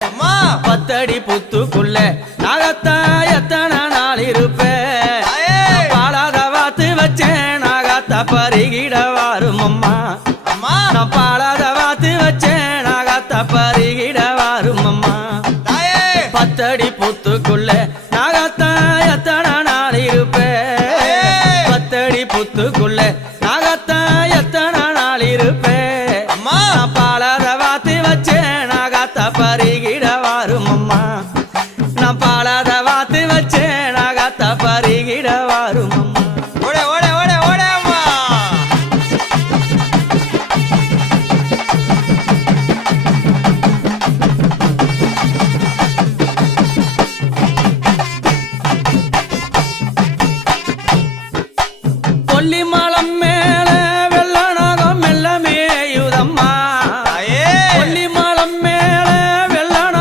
அம்மா பத்தடி புத்துக்குள்ள நாகத்தா எத்தனை நாள் இருப்பேன் பாலாத வாத்து வச்சேன் நாகத்தா பருகிட வாரும் அம்மா அம்மா நான் பாலாத வாத்து வச்சேன் நாகத்தா பருகிட வாரும் அம்மா தாயே பத்தடி புத்துக்குள்ள